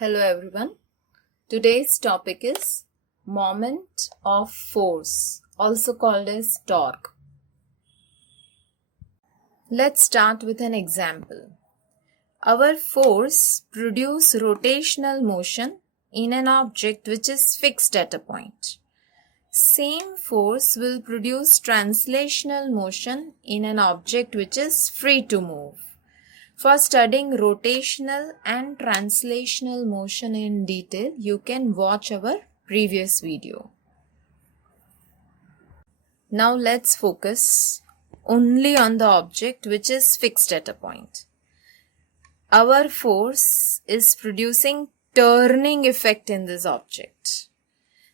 Hello everyone. Today's topic is moment of force, also called as torque. Let's start with an example. Our force produces rotational motion in an object which is fixed at a point. Same force will produce translational motion in an object which is free to move. For studying rotational and translational motion in detail, you can watch our previous video. Now let's focus only on the object which is fixed at a point. Our force is producing turning effect in this object.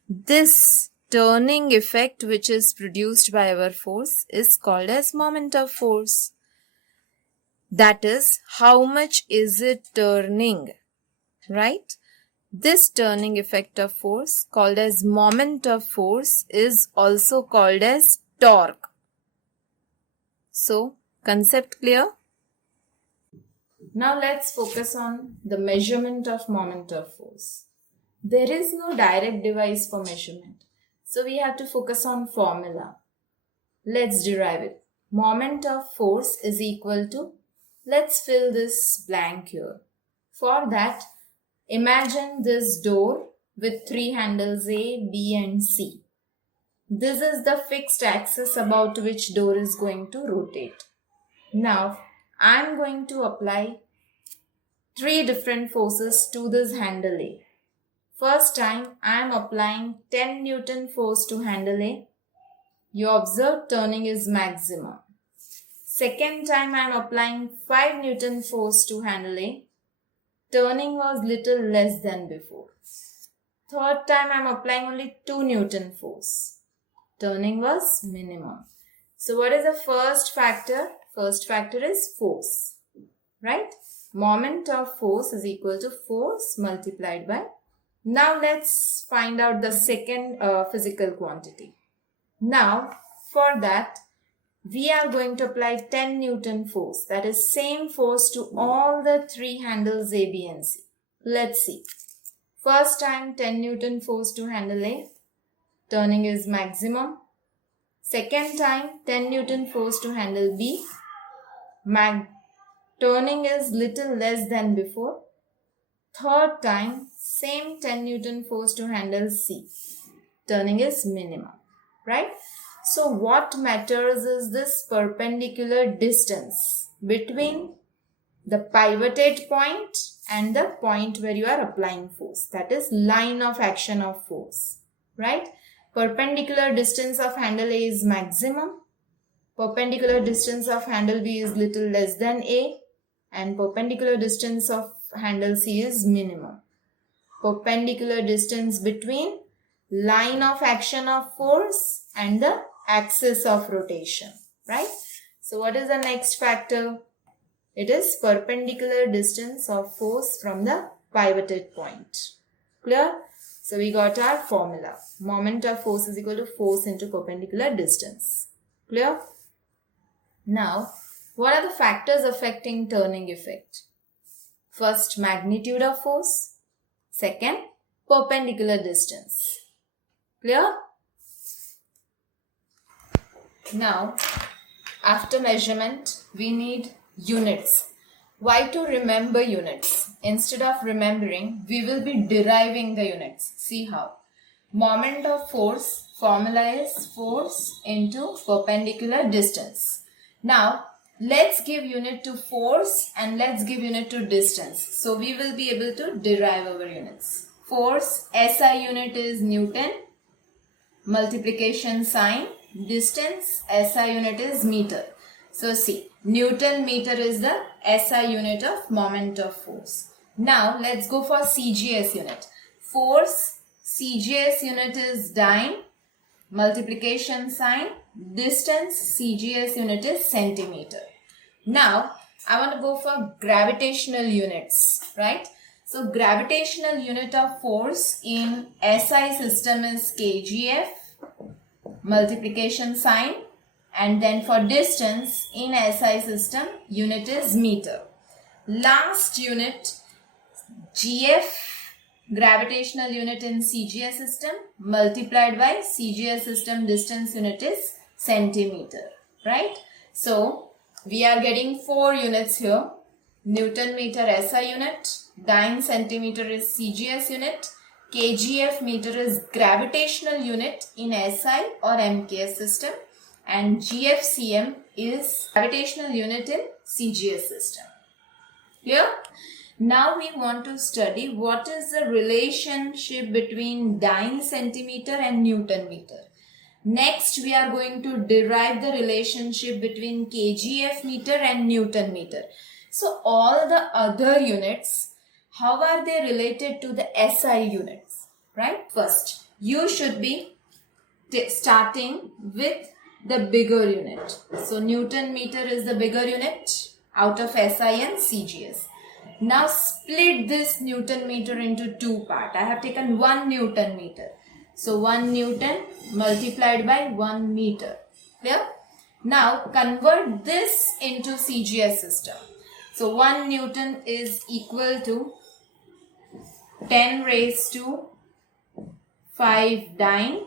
This turning effect which is produced by our force is called as moment of force. That is, how much is it turning, right? This turning effect of force, called as moment of force, is also called as torque. So, concept clear? Now let's focus on the measurement of moment of force. There is no direct device for measurement. So we have to focus on formula. Let's derive it. Moment of force is equal to, let's fill this blank here. For that, imagine this door with three handles A, B and C. This is the fixed axis about which door is going to rotate. Now, I am going to apply three different forces to this handle A. First time, I am applying 10 Newton force to handle A. You observe turning is maximum. Second time I am applying 5 Newton force to handle A. Turning was little less than before. Third time I am applying only 2 Newton force. Turning was minimum. So what is the first factor? First factor is force. Right? Moment of force is equal to force multiplied by. Now let's find out the second physical quantity. Now for that, we are going to apply 10 Newton force. That is same force to all the three handles A, B and C. Let's see. First time 10 Newton force to handle A. Turning is maximum. Second time 10 Newton force to handle B. Turning is little less than before. Third time same 10 Newton force to handle C. Turning is minimum. Right? So what matters is this perpendicular distance between the pivoted point and the point where you are applying force. That is line of action of force. Right? Perpendicular distance of handle A is maximum. Perpendicular distance of handle B is little less than A. And perpendicular distance of handle C is minimum. Perpendicular distance between line of action of force and the axis of rotation, right? So what is the next factor? It is perpendicular distance of force from the pivoted point. Clear? So we got our formula. Moment of force is equal to force into perpendicular distance. Clear? Now, what are the factors affecting turning effect? First, magnitude of force. Second, perpendicular distance. Clear? Now, after measurement, we need units. Why to remember units? Instead of remembering, we will be deriving the units. See how. Moment of force, formula is force into perpendicular distance. Now, let's give unit to force and let's give unit to distance. So, we will be able to derive our units. Force, SI unit is Newton. Multiplication sign. Distance, SI unit is meter. So see, Newton meter is the SI unit of moment of force. Now let's go for CGS unit. Force, CGS unit is dyne. Multiplication sign. Distance, CGS unit is centimeter. Now I want to go for gravitational units, right? So gravitational unit of force in SI system is kgf. Multiplication sign, and then for distance in SI system unit is meter. Last unit GF gravitational unit in CGS system multiplied by CGS system distance unit is centimeter, right? So we are getting 4 units here. Newton meter SI unit, dyne centimeter is CGS unit, kgf meter is gravitational unit in SI or MKS system, and GFCM is gravitational unit in CGS system. Clear? Now we want to study what is the relationship between dyne centimeter and Newton meter. Next, we are going to derive the relationship between kgf meter and Newton meter. So all the other units, how are they related to the SI units, right? First, you should be starting with the bigger unit. So Newton meter is the bigger unit out of SI and CGS. Now split this Newton meter into 2 parts. I have taken 1 Newton meter. So 1 Newton multiplied by 1 meter. Clear? Now convert this into CGS system. So 1 Newton is equal to 10 raised to 5 dyne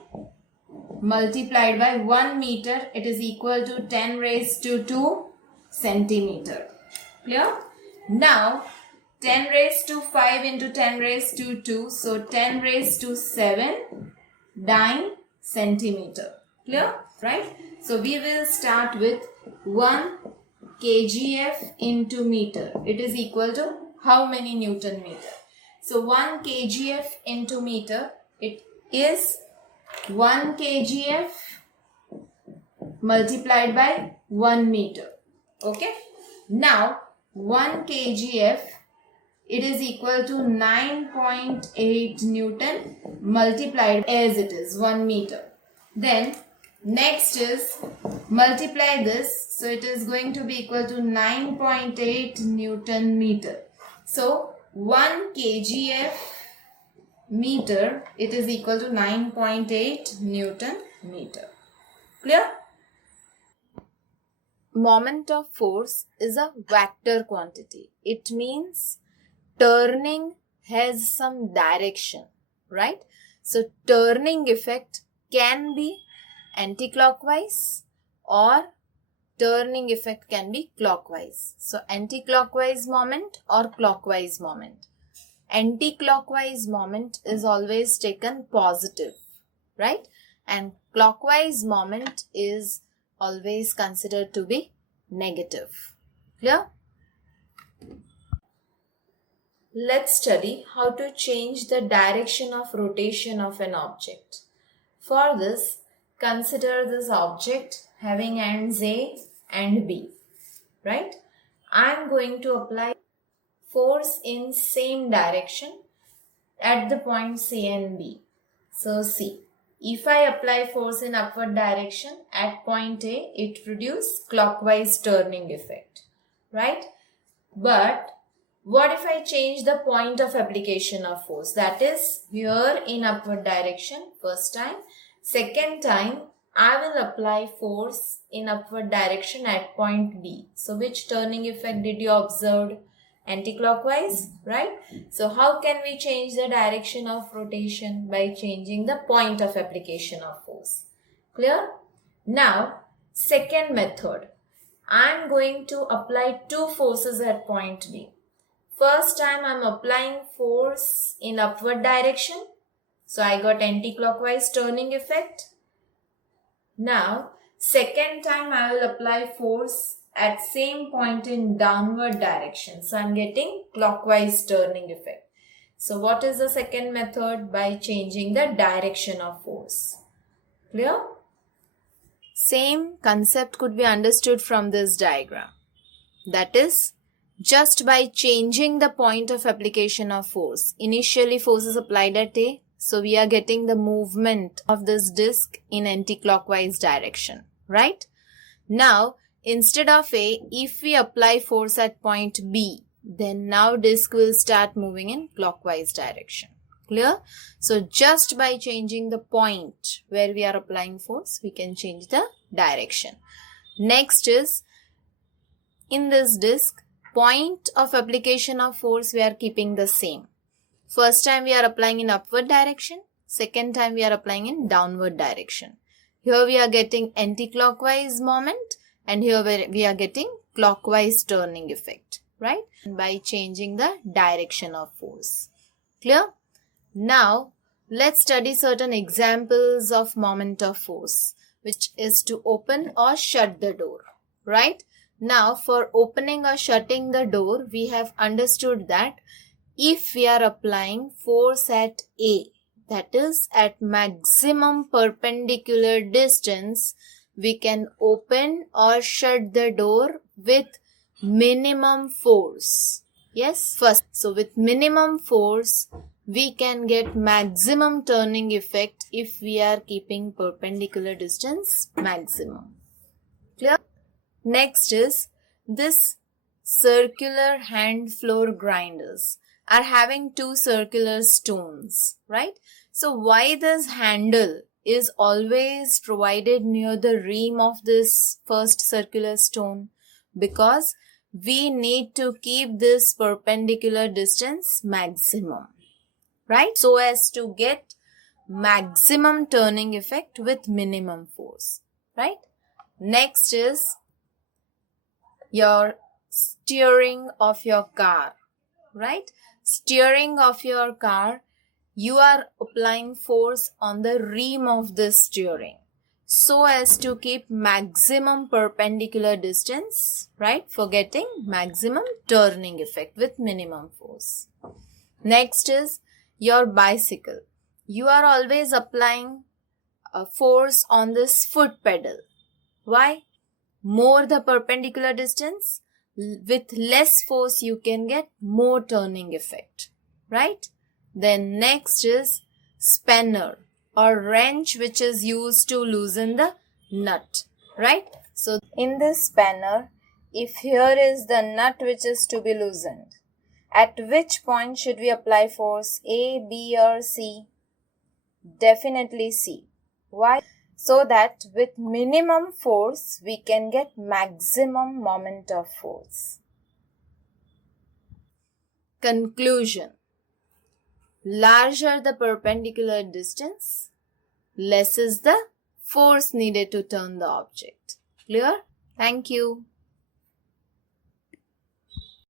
multiplied by 1 meter. It is equal to 10 raised to 2 centimeter. Clear? Now 10 raised to 5 into 10 raised to 2. So 10 raised to 7 dyne centimeter. Clear? Right? So we will start with 1 kgf into meter. It is equal to how many Newton meter? So 1 kgf into meter, it is 1 kgf multiplied by 1 meter. Okay? Now 1 kgf, it is equal to 9.8 Newton multiplied as it is 1 meter. Then next is multiply this. So it is going to be equal to 9.8 Newton meter. So 1 kgf meter, it is equal to 9.8 Newton meter. Clear? Moment of force is a vector quantity. It means turning has some direction, right? So turning effect can be anti-clockwise or turning effect can be clockwise. So anti-clockwise moment or clockwise moment. Anti-clockwise moment is always taken positive, right? And clockwise moment is always considered to be negative. Clear? Let's study how to change the direction of rotation of an object. For this, consider this object having ends A and B, right? I am going to apply force in same direction at the points A and B. So see, if I apply force in upward direction at point A, it produces clockwise turning effect, right? But what if I change the point of application of force? That is here in upward direction first time. Second time, I will apply force in upward direction at point B. So which turning effect did you observe? Anti-clockwise, right? So how can we change the direction of rotation? By changing the point of application of force. Clear? Now, second method. I am going to apply 2 forces at point B. First time I am applying force in upward direction. So I got anti-clockwise turning effect. Now, second time I will apply force at same point in downward direction. So I am getting clockwise turning effect. So what is the second method? By changing the direction of force. Clear? Same concept could be understood from this diagram. That is, just by changing the point of application of force. Initially force is applied at A. So we are getting the movement of this disc in anti-clockwise direction, right? Now, instead of A, if we apply force at point B, then now disc will start moving in clockwise direction. Clear? So just by changing the point where we are applying force, we can change the direction. Next is, in this disc, point of application of force we are keeping the same. First time we are applying in upward direction. Second time we are applying in downward direction. Here we are getting anti-clockwise moment and here we are getting clockwise turning effect, right? By changing the direction of force. Clear? Now, let's study certain examples of moment of force, which is to open or shut the door, right? Now, for opening or shutting the door, we have understood that if we are applying force at A, that is at maximum perpendicular distance, we can open or shut the door with minimum force. Yes, first, so with minimum force, we can get maximum turning effect if we are keeping perpendicular distance maximum. Clear? Next is this circular hand floor grinders are having two circular stones, right? So why this handle is always provided near the rim of this first circular stone? Because we need to keep this perpendicular distance maximum, right? So as to get maximum turning effect with minimum force, right? Next is your steering of your car, right? Steering of your car, you are applying force on the rim of the steering so as to keep maximum perpendicular distance, right? For getting maximum turning effect with minimum force. Next is your bicycle. You are always applying a force on this foot pedal. Why? More the perpendicular distance, with less force you can get more turning effect, right? Then next is spanner or wrench, which is used to loosen the nut, right? So in this spanner, if here is the nut which is to be loosened, at which point should we apply force? A, B or C? Definitely C. Why? So that with minimum force, we can get maximum moment of force. Conclusion. Larger the perpendicular distance, less is the force needed to turn the object. Clear? Thank you.